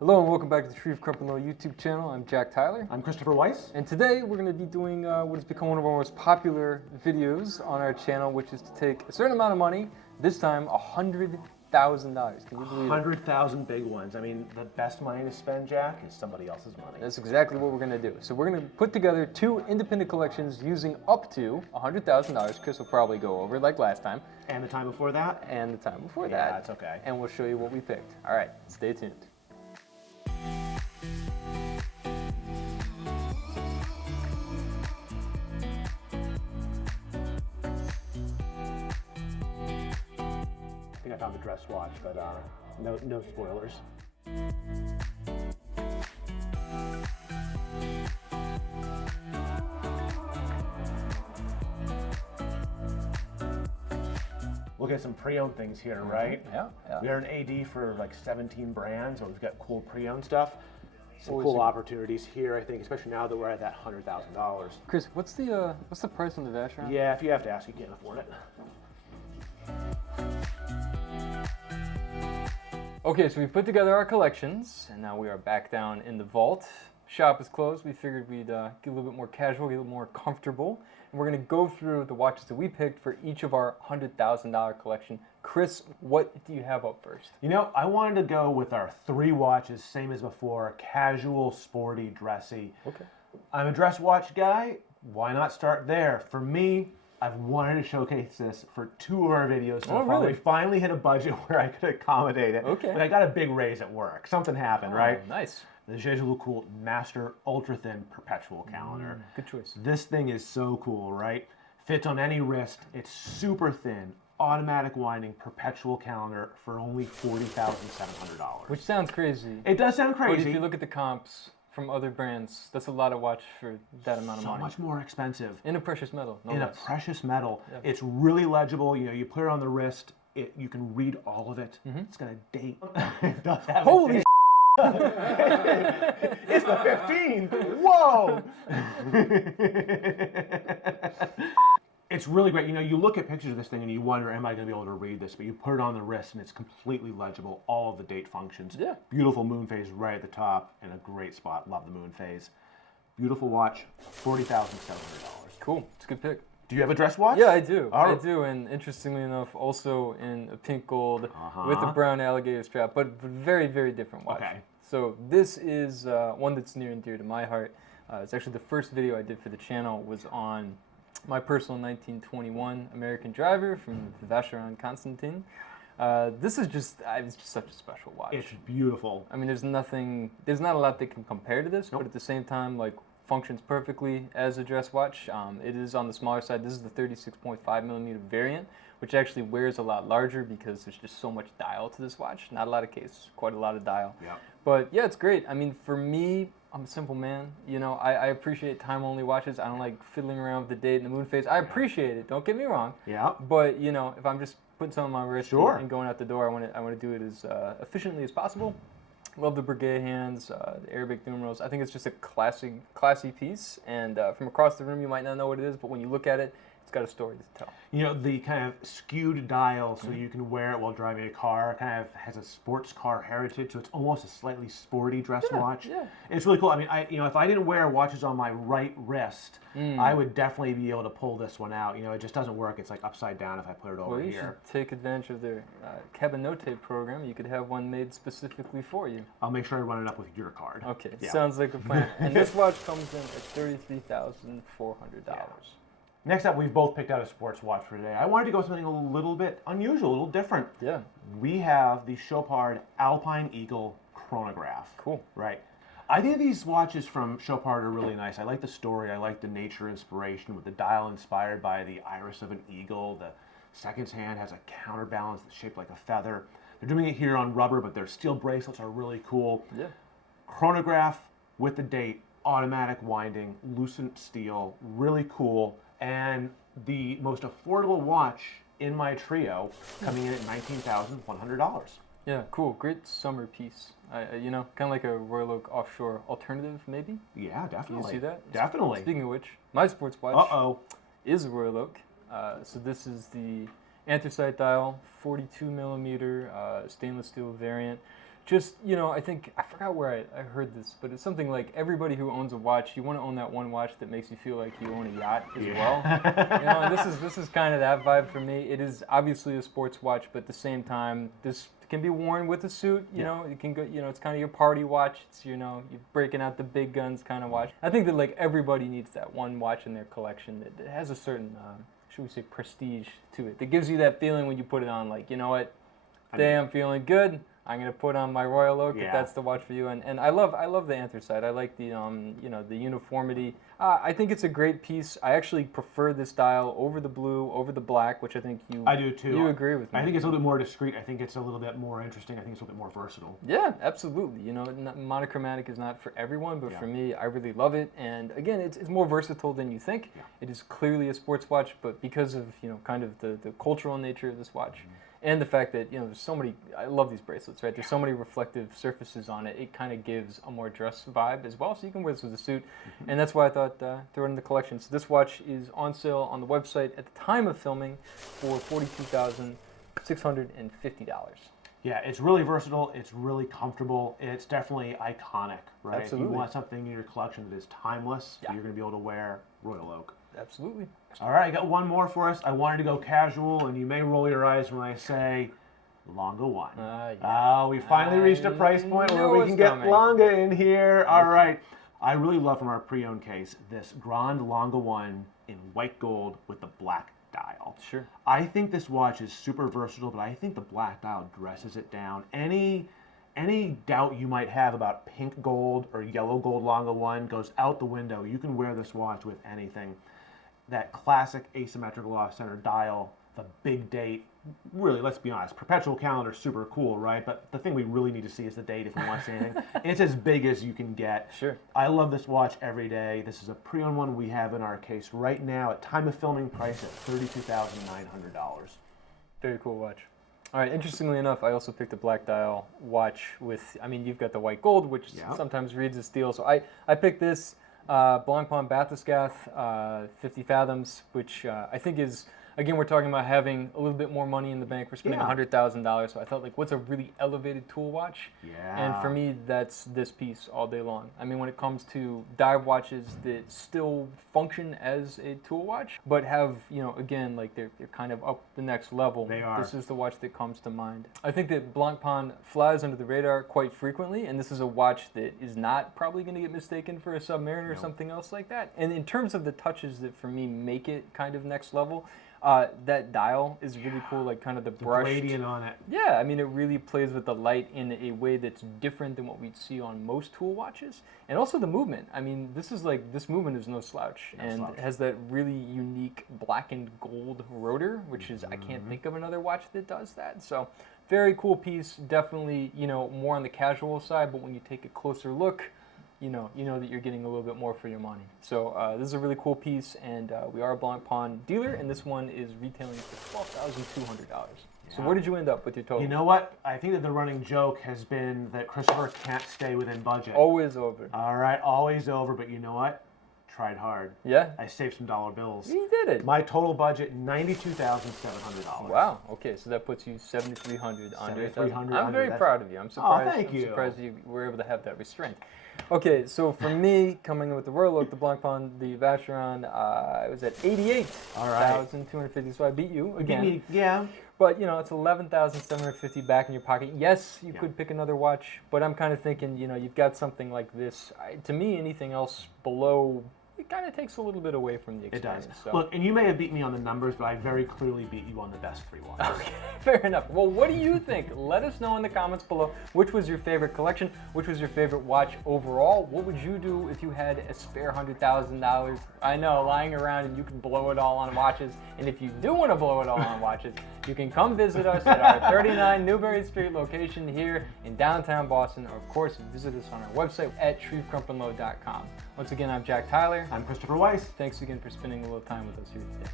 Hello and welcome back to the Tree of Crumpin' YouTube channel. I'm Jack Tyler. I'm Christopher Weiss. And today we're going to be doing what has become one of our most popular videos on our channel, which is to take a certain amount of money, this time $100,000. Can you believe it? 100,000 big ones. I mean, the best money to spend, Jack, is somebody else's money. That's exactly what we're going to do. So we're going to put together two independent collections using up to $100,000. Chris will probably go over like last time. And the time before that? And the time before that. Yeah, that's okay. And we'll show you what we picked. All right, stay tuned. I think I found the dress watch, but no spoilers. Look at some pre-owned things here, right? Yeah. We're an AD for like 17 brands, or we've got cool pre-owned stuff. Some Always cool opportunities here, I think, especially now that we're at that $100,000. Chris, what's the price on the Vacheron? Yeah, if you have to ask, you can't afford it. Okay, so we put together our collections, and now we are back down in the vault. Shop is closed. We figured we'd get a little bit more casual, get a little more comfortable. And we're going to go through the watches that we picked for each of our $100,000 collection. Chris, what do you have up first? You know, I wanted to go with our three watches, same as before, casual, sporty, dressy. Okay. I'm a dress watch guy. Why not start there? For me, I've wanted to showcase this for two of our videos so far. Really? We finally hit a budget where I could accommodate it. Okay. But I got a big raise at work. Something happened, right? Nice. The Jeju Master Ultra Thin Perpetual Calendar. Good choice. This thing is so cool, right? Fits on any wrist. It's super thin, automatic winding perpetual calendar for only $40,700. Which sounds crazy. It does sound crazy. But if you look at the comps from other brands, that's a lot of watch for that amount of so money. much more expensive. In a precious metal, no In less. a precious metal. Yeah. It's really legible. You know, you put it on the wrist. You can read all of it. It's got a date. It does have Holy a date. It's the 15th. Whoa! It's really great. You know, you look at pictures of this thing and you wonder, am I going to be able to read this? But you put it on the wrist and it's completely legible. All of the date functions. Yeah. Beautiful moon phase right at the top and a great spot. Love the moon phase. Beautiful watch. $40,700. Cool. It's a good pick. Do you have a dress watch? Yeah, I do. All I right. do, and interestingly enough, also in a pink gold with a brown alligator strap, but very, very different watch. Okay. So this is one that's near and dear to my heart. It's actually the first video I did for the channel was on my personal 1921 American driver from the Vacheron Constantin. This is just, it's just such a special watch. It's beautiful. I mean, there's not a lot that can compare to this, but at the same time, like, functions perfectly as a dress watch. It is on the smaller side. This is the 36.5 millimeter variant, which actually wears a lot larger because there's just so much dial to this watch. Not a lot of case, quite a lot of dial. Yeah. But yeah, it's great. I mean, for me, I'm a simple man. You know, I appreciate time-only watches. I don't like fiddling around with the date and the moon phase. I appreciate it. Don't get me wrong. Yeah. But you know, if I'm just putting something on my wrist Sure. and going out the door, I want to do it as efficiently as possible. Love the brigade hands, the Arabic numerals. I think it's just a classy piece. And from across the room, you might not know what it is, but when you look at it, it's got a story to tell. You know, the kind of skewed dial so you can wear it while driving a car kind of has a sports car heritage, so it's almost a slightly sporty dress watch. Yeah. It's really cool. I mean, if I didn't wear watches on my right wrist, I would definitely be able to pull this one out. You know, it just doesn't work. It's like upside down if I put it over Well, you here. should take advantage of their Cabinote program. You could have one made specifically for you. I'll make sure I run it up with your card. Okay, Yeah. sounds like a plan. And this watch comes in at $33,400. Next up, we've both picked out a sports watch for today. I wanted to go with something a little bit unusual, a little different. Yeah. We have the Chopard Alpine Eagle chronograph. Cool. Right. I think these watches from Chopard are really nice. I like the story. I like the nature inspiration with the dial inspired by the iris of an eagle. The seconds hand has a counterbalance that's shaped like a feather. They're doing it here on rubber, but their steel bracelets are really cool. Yeah. Chronograph with the date, automatic winding, lucent steel, really cool. And the most affordable watch in my trio, coming in at $19,100. Yeah, cool. Great summer piece. You know, kind of like a Royal Oak offshore alternative, maybe? Yeah, definitely. You see that? Definitely. Speaking of which, my sports watch Uh-oh. is a Royal Oak. So this is the anthracite dial, 42 millimeter stainless steel variant. just, I think, I forgot where I heard this, but it's something like everybody who owns a watch, you want to own that one watch that makes you feel like you own a yacht as well. And this is kind of that vibe for me. It is obviously a sports watch, but at the same time, this can be worn with a suit. You know, it can go. It's kind of your party watch. It's you're breaking out the big guns kind of watch. I think that like everybody needs that one watch in their collection that has a certain, should we say, prestige to it. That gives you that feeling when you put it on. Like, you know what, today I'm feeling good. I'm gonna put on my Royal Oak if that's the watch for you, and I love the anthracite. I like the the uniformity. I think it's a great piece. I actually prefer this dial over the blue, over the black, which I think I do too. You agree with me? I think it's a little bit more discreet. I think it's a little bit more interesting. I think it's a little bit more versatile. Yeah, absolutely. Monochromatic is not for everyone, but for me, I really love it. And again, it's more versatile than you think. Yeah. It is clearly a sports watch, but because of kind of the cultural nature of this watch. And the fact that, there's so many, I love these bracelets, right? There's so many reflective surfaces on it. It kind of gives a more dress vibe as well. So you can wear this with a suit. And that's why I thought throw it in the collection. So this watch is on sale on the website at the time of filming for $42,650. Yeah, it's really versatile. It's really comfortable. It's definitely iconic, right? Absolutely. If you want something in your collection that is timeless, you're going to be able to wear Royal Oak. Absolutely. All right, I got one more for us. I wanted to go casual, and you may roll your eyes when I say Longa 1. We finally reached a price point where we can get Longa in here. All right. I really love from our pre-owned case this Grand Longa 1 in white gold with the black dial. Sure. I think this watch is super versatile, but I think the black dial dresses it down. Any doubt you might have about pink gold or yellow gold Longa 1 goes out the window. You can wear this watch with anything. That classic asymmetrical off-center dial, the big date. Really, let's be honest, perpetual calendar, super cool, right? But the thing we really need to see is the date if we want to see anything. It's as big as you can get. Sure. I love this watch every day. This is a pre-owned one we have in our case right now at time of filming price at $32,900. Very cool watch. All right, interestingly enough, I also picked a black dial watch with, you've got the white gold, which sometimes reads as steel. So I picked this. Blancpain Bathyscaphe 50 Fathoms, which I think is, again, we're talking about having a little bit more money in the bank. We're spending $100,000, so I thought, what's a really elevated tool watch? Yeah. And for me, that's this piece all day long. When it comes to dive watches that still function as a tool watch, but have, again, they're kind of up the next level. They are. This is the watch that comes to mind. I think that Blancpain flies under the radar quite frequently, and this is a watch that is not probably going to get mistaken for a Submariner or something else like that. And in terms of the touches that, for me, make it kind of next level, that dial is really cool, kind of the brush. Gradient on it. Yeah, it really plays with the light in a way that's different than what we'd see on most tool watches. And also the movement. This movement is no slouch. It has that really unique black and gold rotor, which is, I can't think of another watch that does that. So, very cool piece. Definitely, more on the casual side, but when you take a closer look, you know that you're getting a little bit more for your money. So this is a really cool piece, and we are a Blancpain dealer, and this one is retailing for $12,200. So where did you end up with your total? You know what? I think that the running joke has been that Christopher can't stay within budget. Always over. All right, always over, but you know what? Tried hard. Yeah? I saved some dollar bills. You did it. My total budget, $92,700. Wow. Okay, so that puts you $7,300 under. $7,300. I'm very proud of you. I'm surprised. Oh, thank you. I'm surprised you were able to have that restraint. Okay, so for me, coming in with the Royal Oak, the Blancpain, the Vacheron, I was at $88,250. So I beat you again. Yeah. But it's $11,750 back in your pocket. Yes, you could pick another watch, but I'm kind of thinking, you've got something like this. To me, anything else below, it kind of takes a little bit away from the experience. It does. So. Look, and you may have beat me on the numbers, but I very clearly beat you on the best three watches. Okay, fair enough. Well, what do you think? Let us know in the comments below. Which was your favorite collection? Which was your favorite watch overall? What would you do if you had a spare $100,000? I know, lying around and you can blow it all on watches. And if you do want to blow it all on watches, you can come visit us at our 39 Newbury Street location here in downtown Boston. Or, of course, visit us on our website at shrevecrumpenlow.com. Once again, I'm Jack Tyler. I'm Christopher Weiss. Thanks again for spending a little time with us here today.